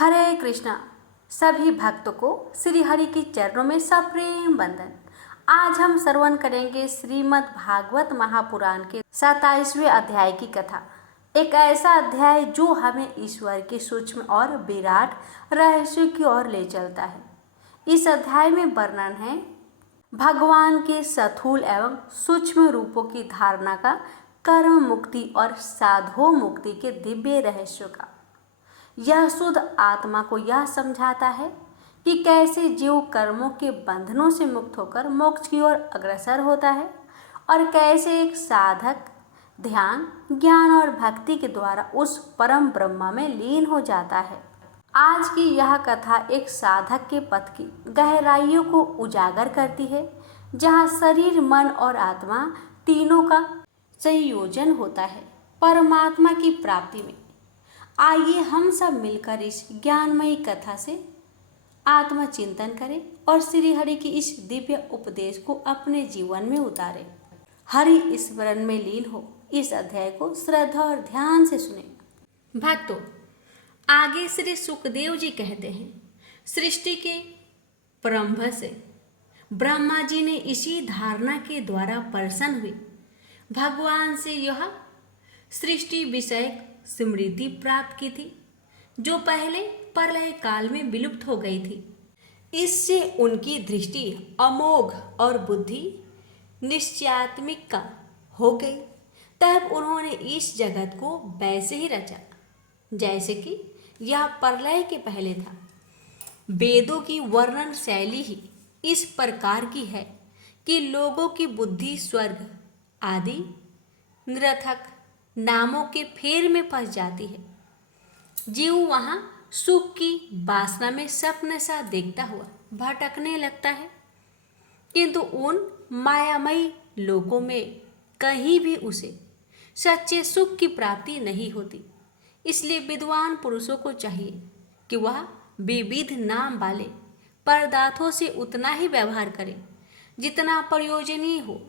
हरे कृष्णा। सभी भक्तों को श्री हरि के चरणों में सप्रेम वंदन। आज हम श्रवण करेंगे श्रीमद् भागवत महापुराण के 27वें अध्याय की कथा। एक ऐसा अध्याय जो हमें ईश्वर के सूक्ष्म और विराट रहस्य की ओर ले चलता है। इस अध्याय में वर्णन है भगवान के स्थूल एवं सूक्ष्म रूपों की धारणा का, कर्म मुक्ति और साधो मुक्ति के दिव्य रहस्यों का। यह शुद्ध आत्मा को यह समझाता है कि कैसे जीव कर्मों के बंधनों से मुक्त होकर मोक्ष की ओर अग्रसर होता है और कैसे एक साधक ध्यान, ज्ञान और भक्ति के द्वारा उस परम ब्रह्म में लीन हो जाता है। आज की यह कथा एक साधक के पथ की गहराइयों को उजागर करती है, जहाँ शरीर, मन और आत्मा तीनों का संयोजन होता है परमात्मा की प्राप्ति में। आइए हम सब मिलकर इस ज्ञानमयी कथा से आत्मचिंतन करें और श्री हरि की इस दिव्य उपदेश को अपने जीवन में उतारें। हरि स्मरण में लीन हो इस अध्याय को श्रद्धा और ध्यान से सुने। भक्तों, आगे श्री सुखदेव जी कहते हैं, सृष्टि के प्रारंभ से ब्रह्मा जी ने इसी धारणा के द्वारा प्रसन्न हुए भगवान से यह सृष्टि विषयक स्मृति प्राप्त की थी, जो पहले प्रलय काल में विलुप्त हो गई थी। इससे उनकी दृष्टि अमोघ और बुद्धि निश्चयात्मिक का हो गई। तब उन्होंने इस जगत को वैसे ही रचा जैसे कि यह प्रलय के पहले था। वेदों की वर्णन शैली ही इस प्रकार की है कि लोगों की बुद्धि स्वर्ग आदि निरर्थक नामों के फेर में फंस जाती है। जीव वहाँ सुख की वासना में सपने सा देखता हुआ भटकने लगता है, किंतु उन मायामयी लोकों में कहीं भी उसे सच्चे सुख की प्राप्ति नहीं होती। इसलिए विद्वान पुरुषों को चाहिए कि वह विविध नाम वाले पदार्थों से उतना ही व्यवहार करें जितना प्रयोजनीय हो।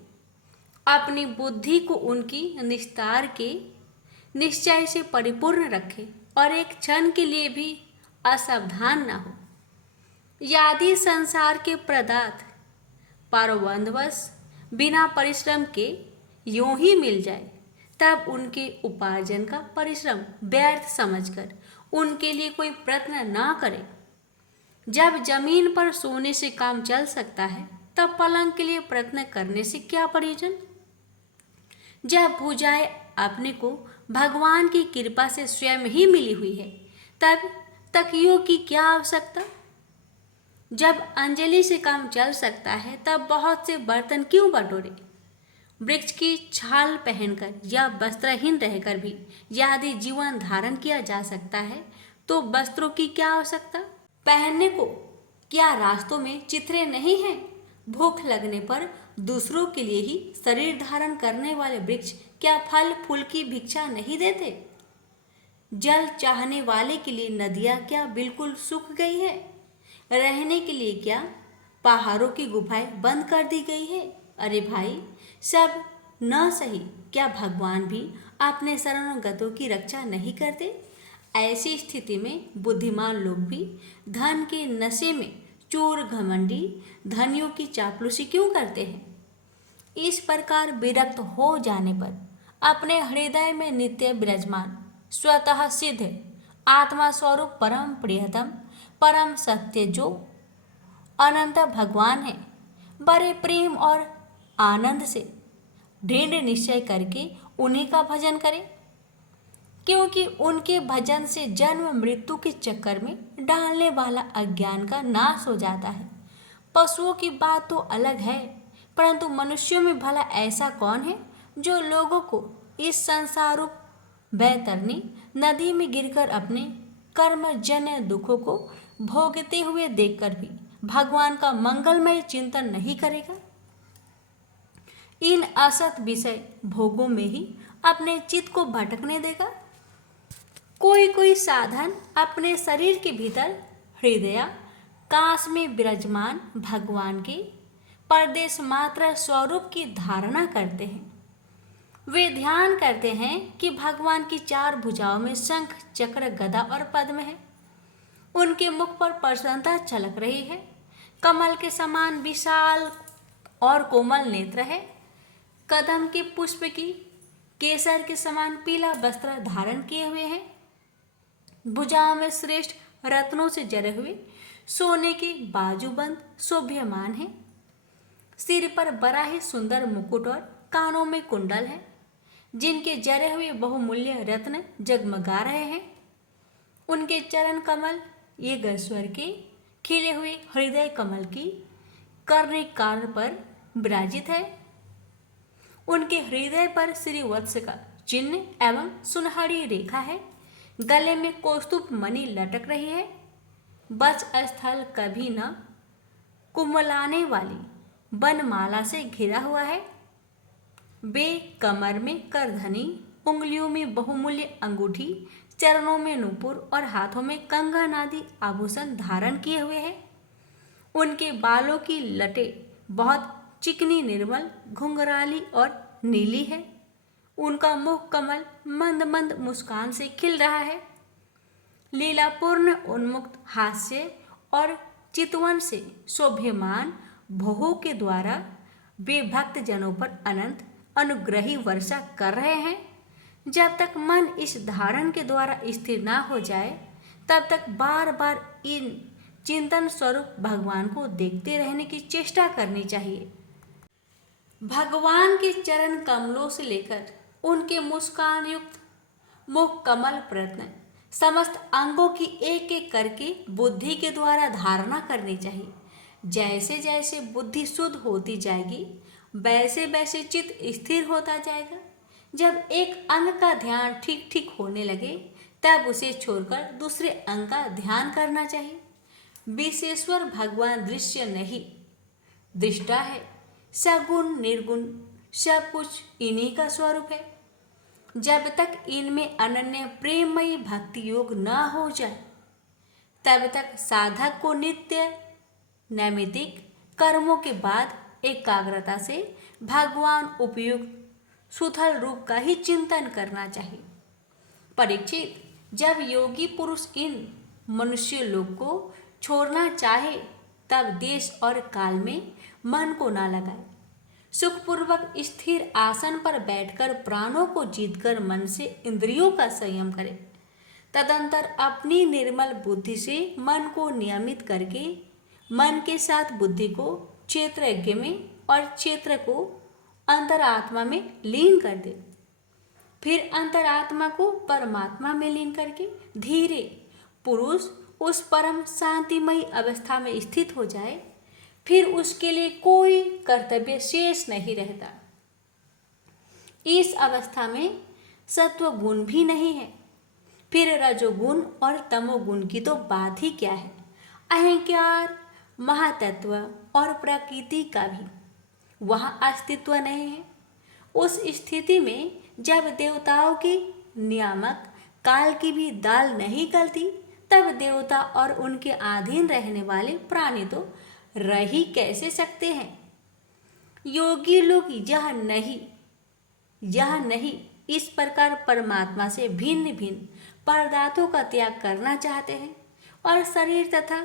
अपनी बुद्धि को उनकी निस्तार के निश्चय से परिपूर्ण रखें और एक क्षण के लिए भी असावधान न हो। यदि संसार के पदार्थ पारबंधवश बिना परिश्रम के यूं ही मिल जाए, तब उनके उपार्जन का परिश्रम व्यर्थ समझकर उनके लिए कोई प्रयत्न न करें। जब जमीन पर सोने से काम चल सकता है, तब पलंग के लिए प्रयत्न करने से क्या प्रयोजन। जब भुजाएं अपने को भगवान की कृपा से स्वयं ही मिली हुई है, तब तकियों की क्या आवश्यकता। जब अंजलि से काम चल सकता है, तब बहुत से बर्तन क्यों बटोरे। वृक्ष की छाल पहनकर या वस्त्रहीन रहकर भी यदि जीवन धारण किया जा सकता है, तो वस्त्रों की क्या आवश्यकता। पहनने को क्या रास्तों में चित्रे नहीं हैं। भूख लगने पर दूसरों के लिए ही शरीर धारण करने वाले वृक्ष क्या फल फूल की भिक्षा नहीं देते। जल चाहने वाले के लिए नदियाँ क्या बिल्कुल सूख गई है। रहने के लिए क्या पहाड़ों की गुफाएं बंद कर दी गई है। अरे भाई, सब न सही, क्या भगवान भी अपने शरणगतों की रक्षा नहीं करते। ऐसी स्थिति में बुद्धिमान लोग भी धन के नशे में चोर घमंडी धनियों की चापलूसी क्यों करते हैं। इस प्रकार विरक्त हो जाने पर अपने हृदय में नित्य विराजमान स्वतः सिद्ध आत्मा स्वरूप परम प्रियतम परम सत्य जो अनंत भगवान है, बड़े प्रेम और आनंद से दृढ़ निश्चय करके उन्हीं का भजन करें, क्योंकि उनके भजन से जन्म मृत्यु के चक्कर में डालने वाला अज्ञान का नाश हो जाता है। पशुओं की बात तो अलग है, परंतु मनुष्यों में भला ऐसा कौन है जो लोगों को इस संसार रूप बैतरनी नदी में गिरकर अपने कर्मजन्य दुखों को भोगते हुए देखकर भी भगवान का मंगलमय चिंतन नहीं करेगा। इन असत विषय भोगों में ही अपने चित्त को भटकने देगा। कोई कोई साधन अपने शरीर के भीतर हृदय काश में विराजमान भगवान के परदेश मात्र स्वरूप की धारणा करते हैं। वे ध्यान करते हैं कि भगवान की चार भुजाओं में शंख, चक्र, गदा और पद्म है। उनके मुख पर प्रसन्नता झलक रही है। कमल के समान विशाल और कोमल नेत्र है। कदम के पुष्प की केसर के समान पीला वस्त्र धारण किए हुए हैं। भुजाओं में श्रेष्ठ रत्नों से जरे हुए सोने के बाजूबंद शोभ्यमान है। सिर पर बड़ा ही सुंदर मुकुट और कानों में कुंडल है, जिनके जरे हुए बहुमूल्य रत्न जगमगा रहे हैं। उनके चरण कमल ये गस्वर के खिले हुए हृदय कमल की कर्णिकार पर विराजित है। उनके हृदय पर श्रीवत्स का चिन्ह एवं सुनहरी रेखा है। गले में कौस्तुभ मणि लटक रही है। वक्ष स्थल कभी न कुमलाने वाली बनमाला से घिरा हुआ है। वे कमर में करधनी, उंगलियों में बहुमूल्य अंगूठी, चरणों में नूपुर और हाथों में कंगन आदि आभूषण धारण किए हुए हैं। उनके बालों की लटें बहुत चिकनी, निर्मल, घुंघराली और नीली है। उनका मुख कमल मंद मंद मुस्कान से खिल रहा है। लीलापूर्ण उन्मुक्त हास्य और चितवन से शोभ्यमान भौहों के द्वारा वे भक्त जनों पर अनंत अनुग्रही वर्षा कर रहे हैं। जब तक मन इस धारण के द्वारा स्थिर ना हो जाए, तब तक बार बार इन चिंतन स्वरूप भगवान को देखते रहने की चेष्टा करनी चाहिए। भगवान के चरण कमलों से लेकर उनके मुस्कान युक्त मुख कमल प्रयत्न समस्त अंगों की एक एक करके बुद्धि के द्वारा धारणा करनी चाहिए। जैसे जैसे बुद्धि शुद्ध होती जाएगी, वैसे वैसे चित्त स्थिर होता जाएगा। जब एक अंग का ध्यान ठीक ठीक होने लगे, तब उसे छोड़कर दूसरे अंग का ध्यान करना चाहिए। विशेश्वर भगवान दृश्य नहीं, दृष्टा है। सगुण निर्गुण सब कुछ इन्हीं का स्वरूप है। जब तक इनमें अनन्य प्रेममयी भक्ति योग न हो जाए, तब तक साधक को नित्य नैमित्तिक कर्मों के बाद एकाग्रता से भगवान उपयुक्त सुथल रूप का ही चिंतन करना चाहिए। परीक्षित, जब योगी पुरुष इन मनुष्य लोक को छोड़ना चाहे, तब देश और काल में मन को ना लगाए। सुखपूर्वक स्थिर आसन पर बैठकर प्राणों को जीतकर मन से इंद्रियों का संयम करे। तदंतर अपनी निर्मल बुद्धि से मन को नियमित करके मन के साथ बुद्धि को क्षेत्रज्ञ में और क्षेत्र को अंतरात्मा में लीन कर दे। फिर अंतरात्मा को परमात्मा में लीन करके धीरे पुरुष उस परम शांतिमयी अवस्था में स्थित हो जाए। फिर उसके लिए कोई कर्तव्य शेष नहीं रहता। इस अवस्था में सत्व गुण भी नहीं है। फिर रजोगुण और तमोगुण की तो बात ही क्या है। अहंकार, महातत्व और प्रकृति का भी वहाँ अस्तित्व नहीं है। उस स्थिति में जब देवताओं की नियामक काल की भी दाल नहीं गलती, तब देवता और उनके अधीन रहने वाले प्राणी तो रह ही कैसे सकते हैं। योगी लोग यह नहीं इस प्रकार परमात्मा से भिन्न भिन्न पदार्थों का त्याग करना चाहते हैं और शरीर तथा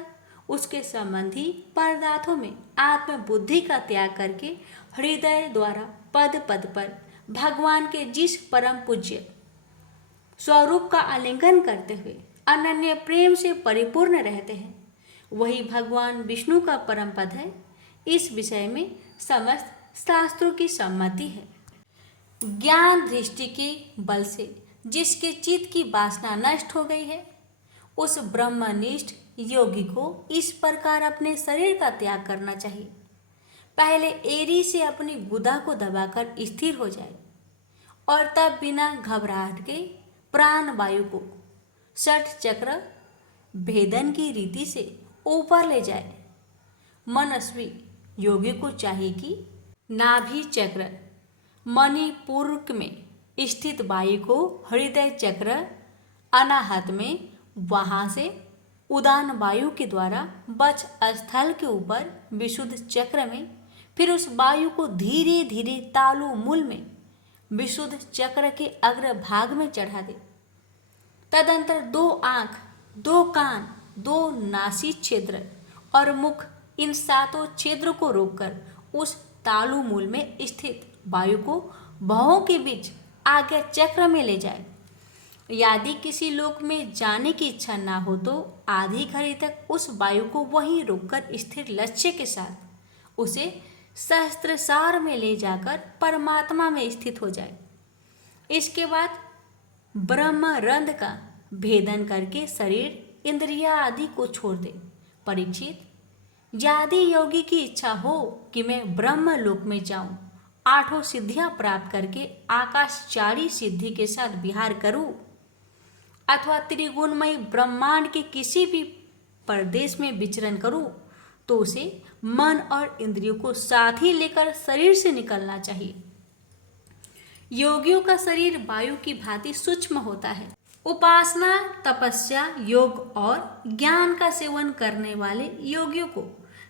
उसके संबंधी पदार्थों में आत्म बुद्धि का त्याग करके हृदय द्वारा पद पद पर भगवान के जिस परम पूज्य स्वरूप का आलिंगन करते हुए अनन्य प्रेम से परिपूर्ण रहते हैं, वही भगवान विष्णु का परम पद है। इस विषय में समस्त शास्त्रों की सम्मति है। ज्ञान दृष्टि के बल से जिसके चित्त की वासना नष्ट हो गई है, उस ब्रह्मनिष्ठ योगी को इस प्रकार अपने शरीर का त्याग करना चाहिए। पहले एड़ी से अपनी गुदा को दबाकर स्थिर हो जाए और तब बिना घबराहट के प्राण वायु को षट चक्र भेदन की रीति से ऊपर ले जाए। मनस्वी योगी को चाहिए कि नाभि चक्र मणिपूरक में स्थित वायु को हृदय चक्र अनाहत में, वहाँ से उदान वायु के द्वारा वक्ष स्थल के ऊपर विशुद्ध चक्र में, फिर उस वायु को धीरे धीरे तालु मूल में विशुद्ध चक्र के अग्र भाग में चढ़ा दे। तदंतर 2 आँख, 2 कान दो नासी छिद्र और मुख, इन सातों छिद्र को रोककर उस तालु मूल में स्थित वायु को भवों के बीच आज्ञा चक्र में ले जाए। यदि किसी लोक में जाने की इच्छा ना हो तो आधी घड़ी तक उस वायु को वहीं रोककर स्थिर लक्ष्य के साथ उसे सहस्त्रसार में ले जाकर परमात्मा में स्थित हो जाए। इसके बाद ब्रह्म रंध्र का भेदन करके शरीर इंद्रिया आदि को छोड़ दे। परीक्षित, यदि योगी की इच्छा हो कि मैं ब्रह्म लोक में जाऊं, आठों सिद्धियां प्राप्त करके आकाशचारी सिद्धि के साथ विहार करूं, अथवा त्रिगुणमयी ब्रह्मांड के किसी भी प्रदेश में विचरण करूं, तो उसे मन और इंद्रियों को साथ ही लेकर शरीर से निकलना चाहिए। योगियों का शरीर वायु की भांति सूक्ष्म होता है। उपासना, तपस्या, योग और ज्ञान का सेवन करने वाले योगियों को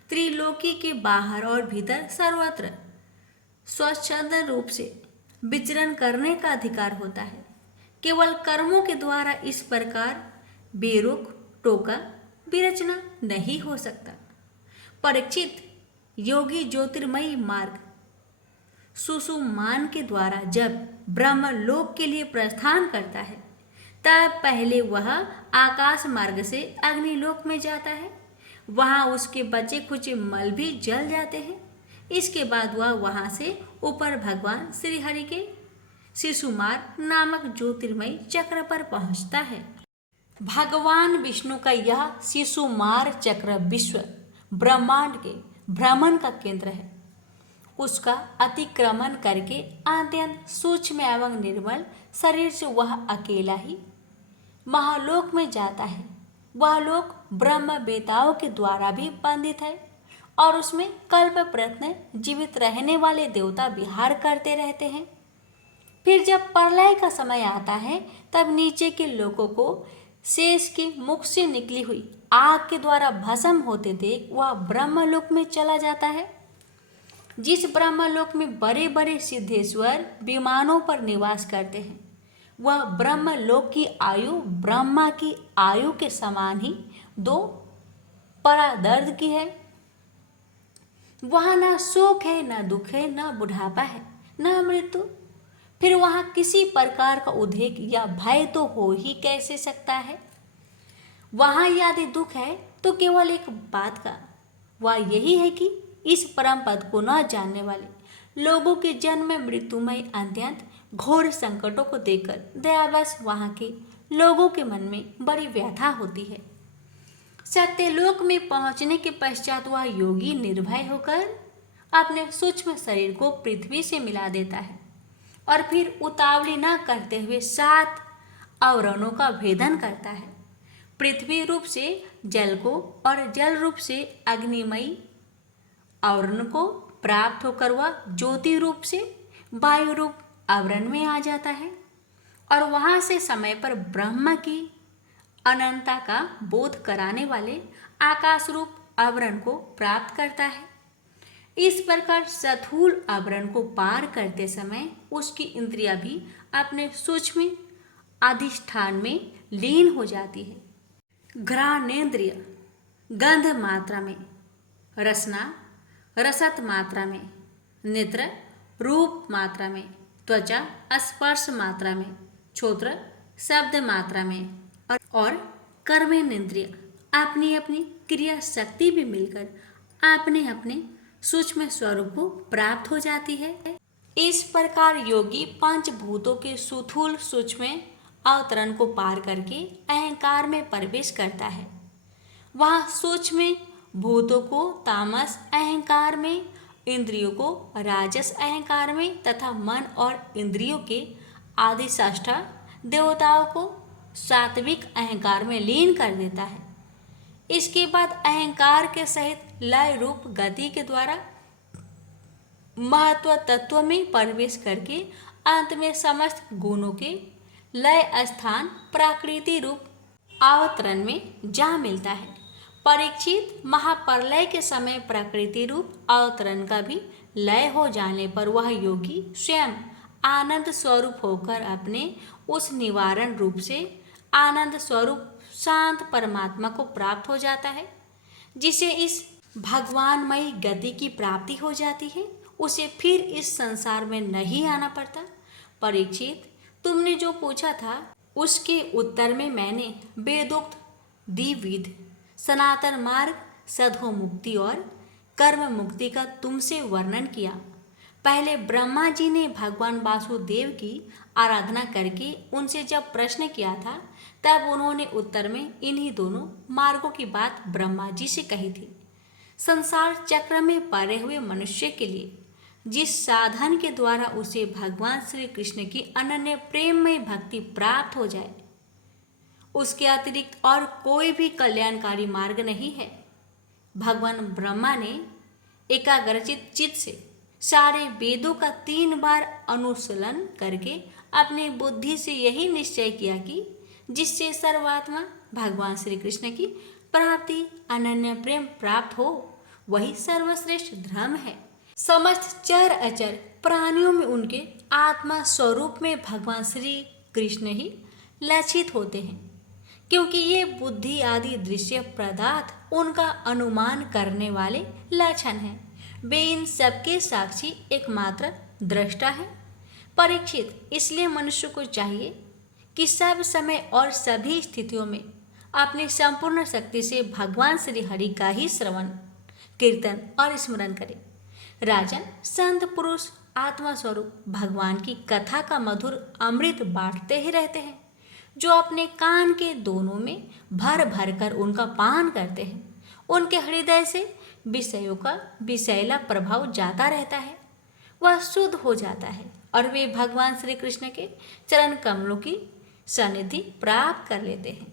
त्रिलोकी के बाहर और भीतर सर्वत्र स्वच्छंद रूप से विचरण करने का अधिकार होता है। केवल कर्मों के द्वारा इस प्रकार बेरुख, टोका, विरचना नहीं हो सकता। परीक्षित, योगी ज्योतिर्मयी मार्ग सुषुम्ना के द्वारा जब ब्रह्मलोक के लिए प्रस्थान करता है, तब पहले वह आकाश मार्ग से अग्निलोक में जाता है। वहाँ उसके बचे खुचे मल भी जल जाते हैं। इसके बाद वह वहाँ से ऊपर भगवान श्री हरि के शिशुमार नामक ज्योतिर्मय चक्र पर पहुँचता है। भगवान विष्णु का यह शिशुमार चक्र विश्व ब्रह्मांड के भ्रमण का केंद्र है। उसका अतिक्रमण करके अत्यंत सूक्ष्म एवं निर्मल शरीर से वह अकेला ही महालोक में जाता है। वह लोक ब्रह्म बेताओं के द्वारा भी बंधित है और उसमें कल्प प्रयत्न जीवित रहने वाले देवता विहार करते रहते हैं। फिर जब प्रलय का समय आता है, तब नीचे के लोगों को शेष के मुख से निकली हुई आग के द्वारा भस्म होते देख वह ब्रह्मलोक में चला जाता है। जिस ब्रह्मलोक में बड़े बड़े सिद्धेश्वर विमानों पर निवास करते हैं, वह ब्रह्मलोक की आयु ब्रह्मा की आयु के समान ही दो परादर्द की है। वहाँ न शोक है, न दुख है, न बुढ़ापा है, न मृत्यु। फिर वहाँ किसी प्रकार का उद्वेग या भय तो हो ही कैसे सकता है। वहाँ यदि दुख है तो केवल एक बात का, वह यही है कि इस परम पद को न जानने वाले लोगों के जन्म में मृत्युमय अत्यंत घोर संकटों को देखकर दयावश वहाँ के लोगों के मन में बड़ी व्यथा होती है। सत्यलोक में पहुँचने के पश्चात वह योगी निर्भय होकर अपने सूक्ष्म शरीर को पृथ्वी से मिला देता है और फिर उतावली न करते हुए 7 आवरणों का भेदन करता है। पृथ्वी रूप से जल को और जल रूप से अग्निमयी आवरण को प्राप्त होकर वह ज्योति रूप से वायु रूप आवरण में आ जाता है और वहाँ से समय पर ब्रह्म की अनंतता का बोध कराने वाले आकाश रूप आवरण को प्राप्त करता है। इस प्रकार स्थूल आवरण को पार करते समय उसकी इंद्रियां भी अपने सूक्ष्म अधिष्ठान में लीन हो जाती है। घ्राणेन्द्रिय गंध मात्रा में, रसना रसत मात्रा में, नेत्र रूप मात्रा में, त्वचा स्पर्श मात्रा में, श्रोत्र शब्द मात्रा में और कर्मेंद्रिय अपनी अपनी क्रिया शक्ति भी मिलकर अपने अपने सूक्ष्म स्वरूप को प्राप्त हो जाती है। इस प्रकार योगी पंचभूतों के स्थूल सूक्ष्म अवतरण को पार करके अहंकार में प्रवेश करता है। वह सूक्ष्म भूतों को तामस अहंकार में, इंद्रियों को राजस अहंकार में तथा मन और इंद्रियों के आदिष्टा देवताओं को सात्विक अहंकार में लीन कर देता है। इसके बाद अहंकार के सहित लय रूप गति के द्वारा महत्व तत्व में प्रवेश करके अंत में समस्त गुणों के लय स्थान प्रकृति रूप अवतरण में जा मिलता है। परीक्षित, महाप्रलय के समय प्रकृति रूप अवतरण का भी लय हो जाने पर वह योगी स्वयं आनंद स्वरूप होकर अपने उस निवारण रूप से आनंद स्वरूप शांत परमात्मा को प्राप्त हो जाता है, जिसे इस भगवानमयी गति की प्राप्ति हो जाती है, उसे फिर इस संसार में नहीं आना पड़ता। परीक्षित, तुमने जो पूछा था उसके उत्तर में मैंने वेदोक्त द्विविध सनातन मार्ग, सद्गो मुक्ति और कर्म मुक्ति का तुमसे वर्णन किया। पहले ब्रह्मा जी ने भगवान वासुदेव की आराधना करके उनसे जब प्रश्न किया था, तब उन्होंने उत्तर में इन्हीं दोनों मार्गों की बात ब्रह्मा जी से कही थी। संसार चक्र में पड़े हुए मनुष्य के लिए जिस साधन के द्वारा उसे भगवान श्री कृष्ण की अनन्य प्रेम में भक्ति प्राप्त हो जाए, उसके अतिरिक्त और कोई भी कल्याणकारी मार्ग नहीं है। भगवान ब्रह्मा ने एकाग्रचित चित्त से सारे वेदों का 3 बार अनुशीलन करके अपनी बुद्धि से यही निश्चय किया कि जिससे सर्वात्मा भगवान श्री कृष्ण की प्राप्ति, अनन्य प्रेम प्राप्त हो, वही सर्वश्रेष्ठ धर्म है। समस्त चर अचर प्राणियों में उनके आत्मा स्वरूप में भगवान श्री कृष्ण ही लक्षित होते हैं, क्योंकि ये बुद्धि आदि दृश्य पदार्थ उनका अनुमान करने वाले लक्षण हैं। वे इन सबके साक्षी एकमात्र दृष्टा है। परीक्षित, इसलिए मनुष्य को चाहिए कि सब समय और सभी स्थितियों में अपनी संपूर्ण शक्ति से भगवान श्री हरि का ही श्रवण, कीर्तन और स्मरण करे। राजन, संत पुरुष आत्मा स्वरूप भगवान की कथा का मधुर अमृत बांटते ही रहते हैं, जो अपने कान के दोनों में भर भर कर उनका पान करते हैं। उनके हृदय से विषयों का विषैला प्रभाव जाता रहता है, वह शुद्ध हो जाता है और वे भगवान श्री कृष्ण के चरण कमलों की सानिधि प्राप्त कर लेते हैं।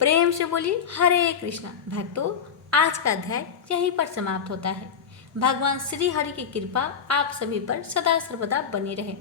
प्रेम से बोलिए हरे कृष्णा। भक्तों, आज का अध्याय यहीं पर समाप्त होता है। भगवान श्री हरि की कृपा आप सभी पर सदा सर्वदा बनी रहे।